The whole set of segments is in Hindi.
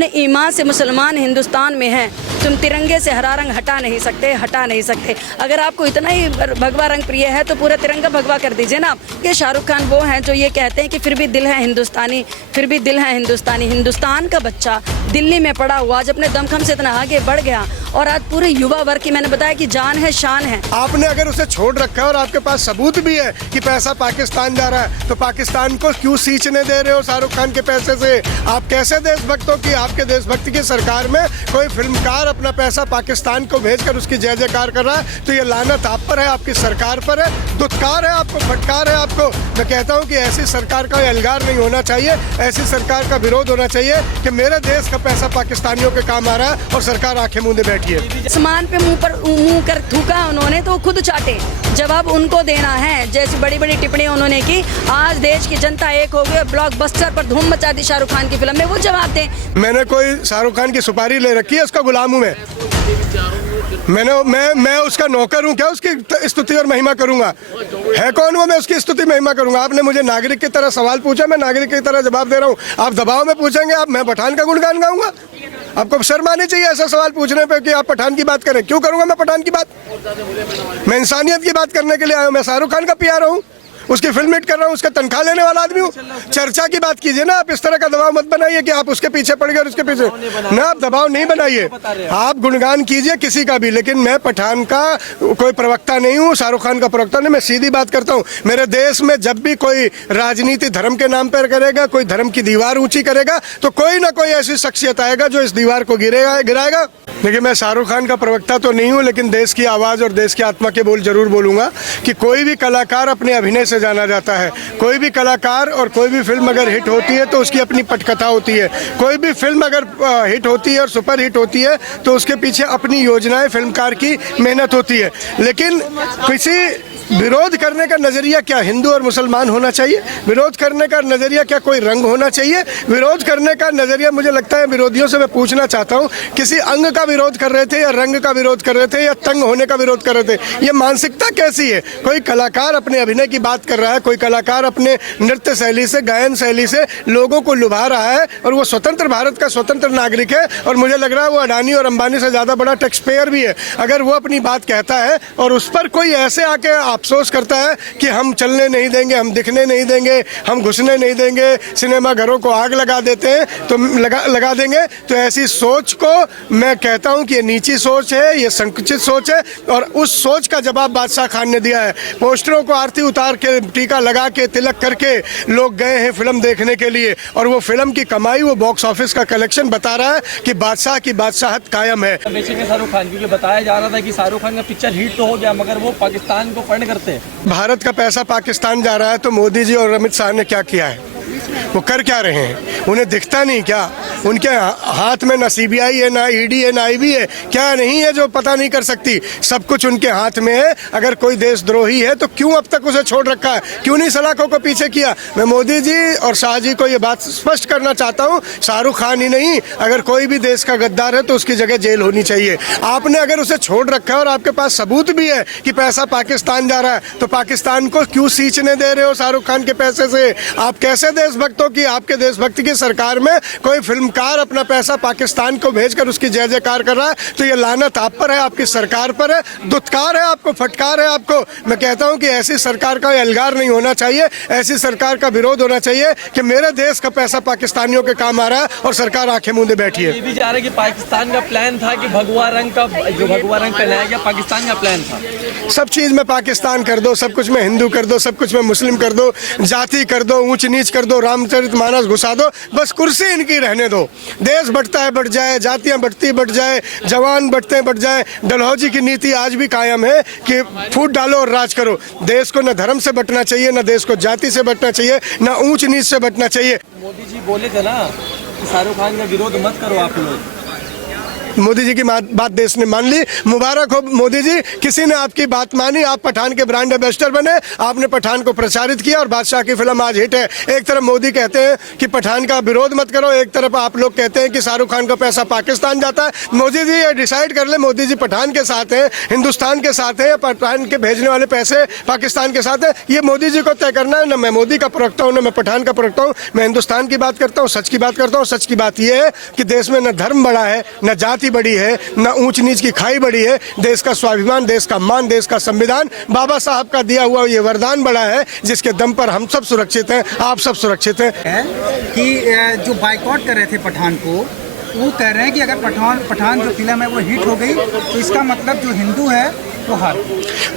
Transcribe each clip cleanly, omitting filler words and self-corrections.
अपने ईमान से मुसलमान हिंदुस्तान में हैं, तुम तिरंगे से हरा रंग हटा नहीं सकते, हटा नहीं सकते। अगर आपको इतना ही भगवा रंग प्रिय है तो पूरा तिरंगा भगवा कर दीजिए ना। ये शाहरुख खान वो हैं जो ये कहते हैं कि फिर भी दिल है हिंदुस्तानी, फिर भी दिल है हिंदुस्तानी। हिंदुस्तान का बच्चा दिल्ली में पड़ा हुआ आज अपने दमखम से इतना आगे बढ़ गया और आज पूरे युवा वर्ग की मैंने बताया कि जान है, शान है। आपने अगर उसे छोड़ रखा है और आपके पास सबूत भी है कि पैसा पाकिस्तान जा रहा है, तो पाकिस्तान को क्यों सींचने दे रहे हो शाहरुख खान के पैसे से? आप कैसे देशभक्त हो कि आपके देशभक्ति की सरकार में कोई फिल्मकार अपना पैसा पाकिस्तान को भेजकर उसकी जय जयकार कर रहा है? तो ये लानत आप पर है, आपकी सरकार पर है, दुत्कार है आपको, फटकार है आपको। मैं कहता हूँ कि ऐसी सरकार का अलगार नहीं होना चाहिए, ऐसी सरकार का विरोध होना चाहिए कि मेरे देश का पैसा पाकिस्तानियों के काम आ रहा है और सरकार आंखें मूंदे बैठी है। आसमान पे मुंह कर थूका उन्होंने तो खुद चाटे, जवाब उनको देना है। जैसी बड़ी बड़ी टिप्पणियां उन्होंने की, आज देश की जनता एक हो गई, ब्लॉकबस्टर पर धूम मचा दी शाहरुख खान की फिल्म में, वो जवाब दें। मैंने कोई शाहरुख खान की सुपारी ले रखी है? उसका गुलाम हूँ मैं उसका नौकर हूँ क्या? उसकी स्तुति और महिमा करूंगा? है कौन वो मैं उसकी स्तुति महिमा करूंगा? आपने मुझे नागरिक की तरह सवाल पूछा, मैं नागरिक की तरह जवाब दे रहा हूँ। आप दबाव में पूछेंगे आप मैं पठान का गुणगान गाऊंगा? आपको शर्म आनी चाहिए ऐसा सवाल पूछने पे कि आप पठान की बात करें। क्यों करूंगा मैं पठान की बात? मैं इंसानियत की बात करने के लिए आया हूँ। मैं शाहरुख खान का पीआर हूँ, उसकी फिल्म हिट कर रहा हूँ, उसका तनख्वाह लेने वाला आदमी हूँ। चर्चा की बात कीजिए ना, आप इस तरह का दबाव मत बनाइए कि आप उसके पीछे पड़ गए और उसके पीछे ना। आप दबाव नहीं बनाइए, आप गुणगान कीजिए किसी का भी, लेकिन मैं पठान का कोई प्रवक्ता नहीं हूँ, शाहरुख खान का प्रवक्ता नहीं। मैं सीधी बात करता हूँ। मेरे देश में जब भी कोई राजनीति धर्म के नाम पर करेगा, कोई धर्म की दीवार ऊंची करेगा, तो कोई ना कोई ऐसी शख्सियत आएगा जो इस दीवार को गिराएगा। देखिए, मैं शाहरुख खान का प्रवक्ता तो नहीं हूँ, लेकिन देश की आवाज़ और देश की आत्मा के बोल जरूर बोलूँगा कि कोई भी कलाकार अपने अभिनय से जाना जाता है। कोई भी कलाकार और कोई भी फिल्म अगर हिट होती है तो उसकी अपनी पटकथा होती है। कोई भी फिल्म अगर हिट होती है और सुपर हिट होती है तो उसके पीछे अपनी योजनाएं, फिल्मकार की मेहनत होती है। लेकिन किसी विरोध करने का नजरिया क्या हिंदू और मुसलमान होना चाहिए? विरोध करने का नजरिया क्या कोई रंग होना चाहिए? विरोध करने का नजरिया, मुझे लगता है विरोधियों से मैं पूछना चाहता हूं, किसी अंग का विरोध कर रहे थे या रंग का विरोध कर रहे थे या तंग होने का विरोध कर रहे थे? ये मानसिकता कैसी है? कोई कलाकार अपने अभिनय की बात कर रहा है, कोई कलाकार अपने नृत्य शैली से, गायन शैली से लोगों को लुभा रहा है और वो स्वतंत्र भारत का स्वतंत्र नागरिक है। और मुझे लग रहा है वो अडानी और अंबानी से ज्यादा बड़ा टैक्स पेयर भी है। अगर वो अपनी बात कहता है और उस पर कोई ऐसे आके अफसोस करता है कि हम चलने नहीं देंगे, हम दिखने नहीं देंगे, हम घुसने नहीं देंगे, सिनेमा घरों को आग लगा देते हैं, तो लगा देंगे, तो ऐसी सोच को मैं कहता हूं कि ये नीची सोच है, ये संकुचित सोच है। और उस सोच का जवाब बादशाह खान ने दिया है। पोस्टरों को आरती उतार के, टीका लगा के, तिलक करके लोग गए हैं फिल्म देखने के लिए, और वो फिल्म की कमाई, वो बॉक्स ऑफिस का कलेक्शन बता रहा है कि बादशाह की बादशाहत कायम है। शाहरुख खान, क्योंकि बताया जा रहा था कि शाहरुख खान का पिक्चर हिट तो हो गया मगर वो पाकिस्तान को फंड करते हैं। भारत का पैसा पाकिस्तान जा रहा है तो मोदी जी और अमित शाह ने क्या किया है? वो कर क्या रहे हैं? उन्हें दिखता नहीं क्या? उनके हाथ में ना सीबीआई है, ना ईडी है, ना आईबी है, क्या नहीं है जो पता नहीं कर सकती? सब कुछ उनके हाथ में है। अगर कोई देशद्रोही है तो क्यों अब तक उसे छोड़ रखा है? क्यों नहीं सलाखों को पीछे किया? मैं मोदी जी और शाह जी को ये बात स्पष्ट करना चाहता हूँ, शाहरुख खान ही नहीं, अगर कोई भी देश का गद्दार है तो उसकी जगह जेल होनी चाहिए। आपने अगर उसे छोड़ रखा है और आपके पास सबूत भी है कि पैसा पाकिस्तान जा रहा है, तो पाकिस्तान को क्यों सींचने दे रहे हो शाहरुख खान के पैसे से? आप कैसे देशभक्त हो कि आपके देशभक्ति की सरकार में कोई फिल्मकार अपना पैसा पाकिस्तान को भेजकर उसकी जय जयकार कर रहा है? तो ये लानत आप पर है, आपकी सरकार पर है, दुत्कार है आपको, फटकार है आपको। मैं कहता हूं कि ऐसी सरकार का अलगार नहीं होना चाहिए, ऐसी सरकार का विरोध होना चाहिए कि मेरे देश का पैसा पाकिस्तानियों के काम आ रहा है और सरकार आंखें मूंदे बैठी है। ये भी जा रहा है कि पाकिस्तान का प्लान था कि भगवा रंग पहनाया गया, पाकिस्तान का प्लान था। सब चीज में पाकिस्तान कर दो, सब कुछ में हिंदू कर दो, सब कुछ में मुस्लिम कर दो, जाति कर दो, ऊंच नीच कर दो, रामचरितमानस घुसा दो, बस कुर्सी इनकी रहने दो। देश बढ़ता है बढ़ जाए, जातियां बढ़ती बढ़ जाए, जवान बढ़ते बढ़ जाए। डलहौजी की नीति आज भी कायम है कि फूट डालो और राज करो। देश को न धर्म से बटना चाहिए, न देश को जाति से बटना चाहिए, न ऊंच नीच से बटना चाहिए। मोदी जी बोले थे ना कि शाहरुख खान का विरोध मत करो आप लोग। मोदी जी की बात देश ने मान ली। मुबारक हो मोदी जी, किसी ने आपकी बात मानी, आप पठान के ब्रांड एम्बेसडर बने, आपने पठान को प्रचारित किया और बादशाह की फिल्म आज हिट है। एक तरफ मोदी कहते हैं कि पठान का विरोध मत करो, एक तरफ आप लोग कहते हैं कि शाहरुख खान का पैसा पाकिस्तान जाता है। मोदी जी ये डिसाइड कर ले, मोदी जी पठान के साथ हैं, हिंदुस्तान के साथ हैं, या पठान के भेजने वाले पैसे पाकिस्तान के साथ है, ये मोदी जी को तय करना है। न मैं मोदी का प्रवक्ता हूँ, न मैं पठान का प्रवक्ता हूँ, मैं हिंदुस्तान की बात करता हूँ, सच की बात करता हूँ। सच की बात यह है कि देश में न धर्म बड़ा है, न जाति बड़ी है, न ऊंच नीच की खाई बड़ी है। देश का स्वाभिमान, देश का मान, देश का संविधान, बाबा साहब का दिया हुआ ये वरदान बड़ा है, जिसके दम पर हम सब सुरक्षित हैं, आप सब सुरक्षित हैं। कि जो बाइकआउट कर रहे थे पठान को, वो कह रहे हैं कि अगर पठान जो फिल्म है वो हिट हो गई तो इसका मतलब जो हिंदू है वो हार।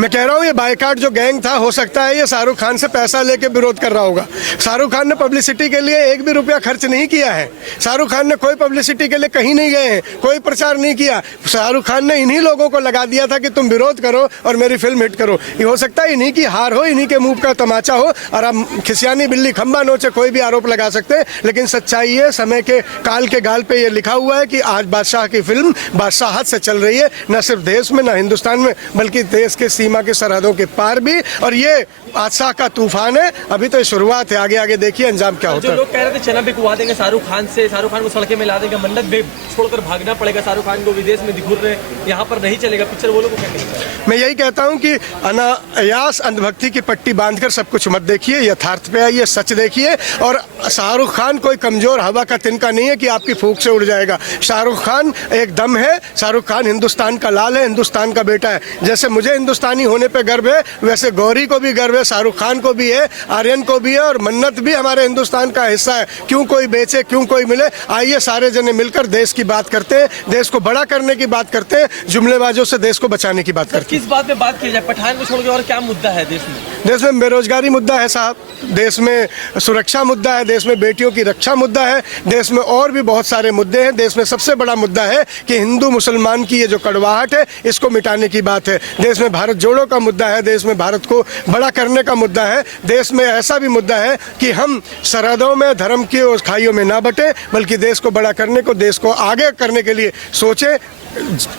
मैं कह रहा हूँ ये बाइकआउट जो गैंग था, हो सकता है ये शाहरुख खान से पैसा लेके विरोध कर रहा होगा। शाहरुख खान ने पब्लिसिटी के लिए एक भी रुपया खर्च नहीं किया है। शाहरुख खान ने कोई पब्लिसिटी के लिए कहीं नहीं गए हैं, कोई प्रचार नहीं किया। शाहरुख खान ने इन्हीं लोगों को लगा दिया था कि तुम विरोध करो और मेरी फिल्म हिट करो। ये हो सकता है इन्हीं की हार हो, इन्हीं के मुंह का तमाचा हो, और अब खिसियानी बिल्ली खंबा नोचे, कोई भी आरोप लगा सकते हैं। लेकिन सच्चाई है, समय के काल के गाल पे ये लिखा हुआ है कि आज बादशाह की फिल्म बादशाहत से चल रही है, न सिर्फ देश में, न हिंदुस्तान में, बल्कि देश के सीमा की सरहदों के पार भी। और ये बादशाह का तूफान है, अभी तो शुरुआत है, आगे आगे देखिए अंजाम क्या होता है। जो लोग कह रहे थे चना बिकवा देंगे शाहरुख खान से, शाहरुख खान को सड़कें में ला देंगे, मन्नत भी छोड़कर भागना पड़ेगा शाहरुख खान को, विदेश में घूर रहे, यहाँ पर नहीं चलेगा पिक्चर, वो लोग क्या कहेंगे? मैं यही कहता हूँ कि अनायास अंधभक्ति की पट्टी बांधकर सब कुछ मत देखिए, यथार्थ पे आइए, सच देखिए। और शाहरुख खान कोई कमजोर हवा का तिनका नहीं है कि आपकी फूंक से उड़ जाएगा। शाहरुख खान एक दम है, शाहरुख खान हिंदुस्तान का लाल है, हिंदुस्तान का बेटा है। जैसे मुझे हिंदुस्तानी होने पे गर्व है, वैसे गौरी को भी गर्व है, शाहरुख खान को भी है, आर्यन को भी है, और मन्नत भी हमारे हिंदुस्तान का हिस्सा है। क्यों कोई बेचे, क्यों कोई मिले? आइए सारे जने मिलकर देश की बात करते हैं, देश को बड़ा करने की बात करते हैं, जुमलेबाजों से देश को बचाने की बात करते हैं। किस बात पे बात की जाए? पठान को छोड़ के और क्या मुद्दा है देश में? देश में बेरोजगारी मुद्दा है साहब, देश में सुरक्षा मुद्दा है, देश में बेटियों की रक्षा मुद्दा है, देश में और भी बहुत सारे मुद्दे हैं। देश में सबसे बड़ा मुद्दा है कि हिंदू मुसलमान की ये जो कड़वाहट है, इसको मिटाने की बात है। देश में भारत जोड़ो का मुद्दा है, देश में भारत को बड़ा करने का मुद्दा है। देश में ऐसा भी मुद्दा है कि हम सरहदों में धर्म की और खाइयों में ना बटे, बल्कि देश को बड़ा करने को, देश को आगे करने के लिए सोचे।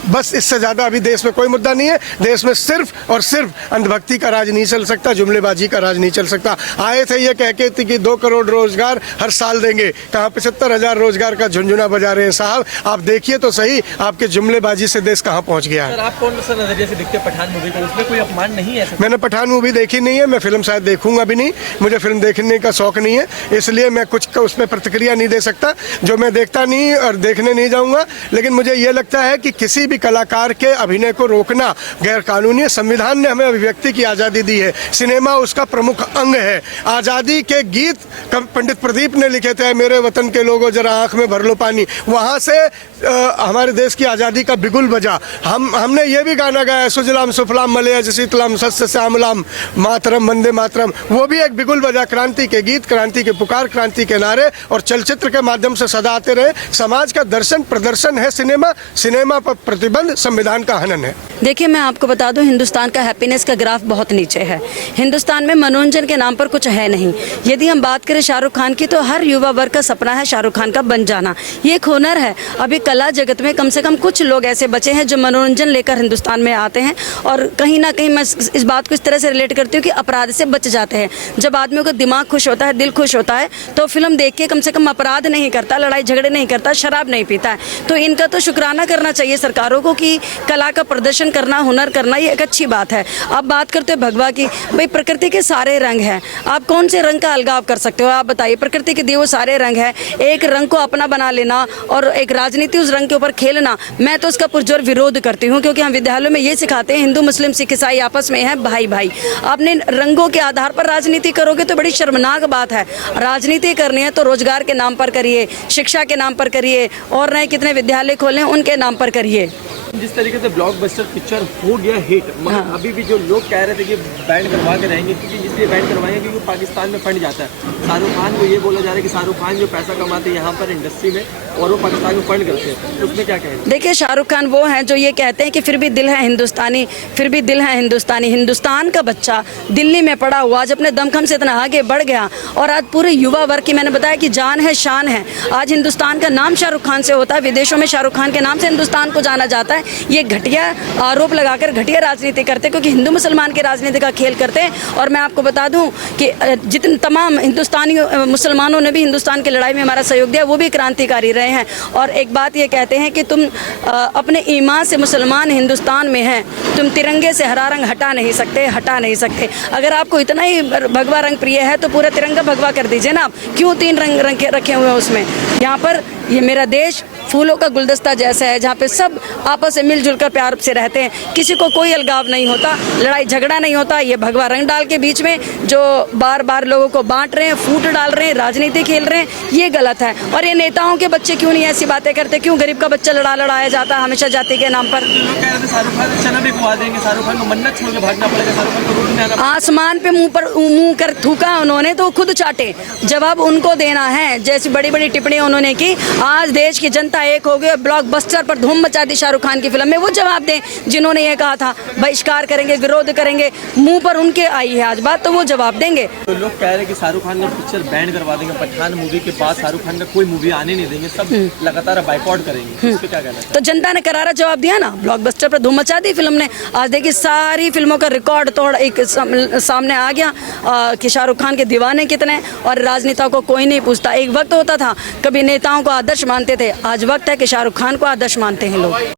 बस इससे ज़्यादा अभी देश में कोई मुद्दा नहीं है। देश में सिर्फ और सिर्फ अंधभक्ति का राज नहीं चल सकता, जुमलेबाजी का राज नहीं चल सकता। आए थे ये कह के कि 2 करोड़ रोजगार हर साल देंगे, कहाँ 75,000 रोजगार का झुंझुना बजा रहे हैं साहब। आप देखिए तो सही, आपके जुमलेबाजी से देश कहाँ पहुँच गया है। सर आप कौन सा नजरिए से देखते हैं पठान मूवी को? उसमें कोई अपमान नहीं है? मैंने पठान मूवी देखी नहीं है, मैं फिल्म शायद देखूंगा भी नहीं, मुझे फिल्म देखने का शौक नहीं है, इसलिए मैं कुछ उसमें प्रतिक्रिया नहीं दे सकता, जो मैं देखता नहीं और देखने नहीं जाऊंगा। लेकिन मुझे ये लगता है कि किसी भी कलाकार के अभिनय को रोकना गैर कानूनी है। संविधान ने हमें अभिव्यक्ति की आज़ादी दी है, सिनेमा उसका प्रमुख अंग है। आज़ादी के गीत पंडित प्रदीप ने लिखे थे, मेरे वतन के लोगों जरा आंख में भर लो पानी, वहाँ से हमारे देश की आज़ादी का बिगुल बजा। हमने ये भी गाना गाया, सुजलाम सुफलाम मलयज शीतलाम सस्य श्यामलाम मातरम वंदे मातरम, वो भी एक बिगुल बजा। क्रांति के गीत, क्रांति के पुकार, क्रांति के नारे, और चलचित्र के माध्यम से सदा आते रहे। समाज का दर्शन प्रदर्शन है सिनेमा, सिनेमा पर प्रतिबंध संविधान का हनन है। देखिए मैं आपको बता दूं, हिंदुस्तान का हैप्पीनेस का ग्राफ बहुत नीचे है। हिंदुस्तान में मनोरंजन के नाम पर कुछ है नहीं। यदि हम बात करें शाहरुख खान की, तो हर युवा वर्ग का सपना है शाहरुख खान का बन जाना। ये एक हुनर है। अभी कला जगत में कम से कम कुछ लोग ऐसे बचे हैं जो मनोरंजन लेकर हिंदुस्तान में आते हैं, और कहीं ना कहीं मैं इस बात को इस तरह से रिलेट करती हूँ कि अपराध से बच जाते हैं। जब आदमियों का दिमाग खुश होता है, दिल खुश होता है, तो फिल्म देख के कम से कम अपराध नहीं करता, लड़ाई झगड़े नहीं करता, शराब नहीं पीता है। तो इनका तो शुक्राना करना चाहिए सरकारों को कि कला का प्रदर्शन करना, हुनर करना, ये एक अच्छी बात है। अब बात करते हैं भगवा की, भाई प्रकृति के सारे रंग हैं, आप कौन से रंग का अलगाव कर सकते हो? आप बताइए। प्रकृति के दिए वो सारे रंग हैं, एक रंग को अपना बना लेना और एक राजनीति उस रंग के ऊपर खेलना, मैं तो उसका पुरजोर विरोध करती हूँ। क्योंकि हम विद्यालयों में ये सिखाते हैं, हिंदू मुस्लिम सिख ईसाई आपस में है भाई भाई। आपने रंगों के आधार पर राजनीति करोगे तो बड़ी शर्मनाक बात है। राजनीति करनी है तो रोजगार के नाम पर करिए, शिक्षा के नाम पर करिए, और नए कितने विद्यालय खोले उनके नाम पर करिए। जिस तरीके से ब्लॉकबस्टर पिक्चर हो गया हिट, मगर हाँ। अभी भी जो लोग कह रहे थे कि बैन करवा के रहेंगे, क्योंकि इसलिए बैन करवाएंगे क्योंकि पाकिस्तान में फंड जाता है। शाहरुख खान को ये बोला जा रहा है कि शाहरुख खान जो पैसा कमाते हैं यहाँ पर इंडस्ट्री में, और वो पाकिस्तान को फंड करते हैं, उसमें क्या कहेंगे? देखिए, शाहरुख खान वो हैं जो ये कहते हैं कि फिर भी दिल है हिंदुस्तानी, फिर भी दिल है हिंदुस्तानी। हिंदुस्तान का बच्चा दिल्ली में पड़ा हुआ आज अपने दमखम से इतना आगे बढ़ गया और आज पूरे युवा वर्ग की, मैंने बताया कि जान है, शान है। आज हिंदुस्तान का नाम शाहरुख खान से होता है, विदेशों में शाहरुख खान के नाम से हिंदुस्तान को जाना जाता है। ये घटिया आरोप लगाकर घटिया राजनीति करते, क्योंकि हिंदू मुसलमान के राजनीति का खेल करते हैं। और मैं आपको बता दूं कि जितने तमाम हिंदुस्तानी मुसलमानों ने भी हिंदुस्तान की लड़ाई में हमारा सहयोग दिया, वो भी क्रांतिकारी रहे हैं। और एक बात ये कहते हैं कि तुम अपने ईमान से मुसलमान हिंदुस्तान में हैं, तुम तिरंगे से हरा रंग हटा नहीं सकते, हटा नहीं सकते। अगर आपको इतना ही भगवा रंग प्रिय है तो पूरा तिरंगा भगवा कर दीजिए ना आप। क्यों 3 रंग रखे हुए हैं उसमें? यहाँ पर ये मेरा देश फूलों का गुलदस्ता जैसा है, जहाँ पे सब आपस में मिलजुल कर प्यार से रहते हैं, किसी को कोई अलगाव नहीं होता, लड़ाई झगड़ा नहीं होता। ये भगवा रंग डाल के बीच में जो बार बार लोगों को बांट रहे हैं, फूट डाल रहे हैं, राजनीति खेल रहे हैं, ये गलत है। और ये नेताओं के बच्चे क्यों नहीं ऐसी बातें करते? क्यों गरीब का बच्चा लड़ाया जाता है हमेशा जाति के नाम पर? लोग कह रहे थे शाहरुख खान चना भी खुआ देंगे, शाहरुख खान को मन्नत छोड़ के भागना पड़ेगा, शाहरुख खान को रोड में आना। आसमान पे मुंह कर थूका उन्होंने तो खुद चाटे, जवाब उनको देना है। जैसी बड़ी बड़ी टिप्पणियां उन्होंने की, आज देश की जनता एक हो गई, ब्लॉकबस्टर पर धूम मचा दी शाहरुख खान की फिल्म में। वो जवाब दें जिन्होंने ये कहा था बहिष्कार करेंगे, विरोध करेंगे, मुंह पर उनके आई है आज बात, तो वो जवाब देंगे। तो लोग कह रहे हैं कि शाहरुख खान ने पिक्चर बैन करवा देंगे, पठान मूवी के बाद शाहरुख खान का कोई मूवी आने नहीं देंगे, सब लगातार बाइकआउट करेंगे, इस पे क्या कहना है? तो जनता ने करारा जवाब दिया ना, ब्लॉकबस्टर पर धूम मचा दी फिल्म ने। आज देखिए सारी फिल्मों का रिकॉर्ड तोड़ एक सामने आ गया कि शाहरुख खान के दीवाने कितने, और राजनेताओं को कोई नहीं पूछता। एक वक्त होता था कभी नेताओं को आदर्श मानते थे, आज वक्त है कि शाहरुख खान को आदर्श मानते हैं लोग।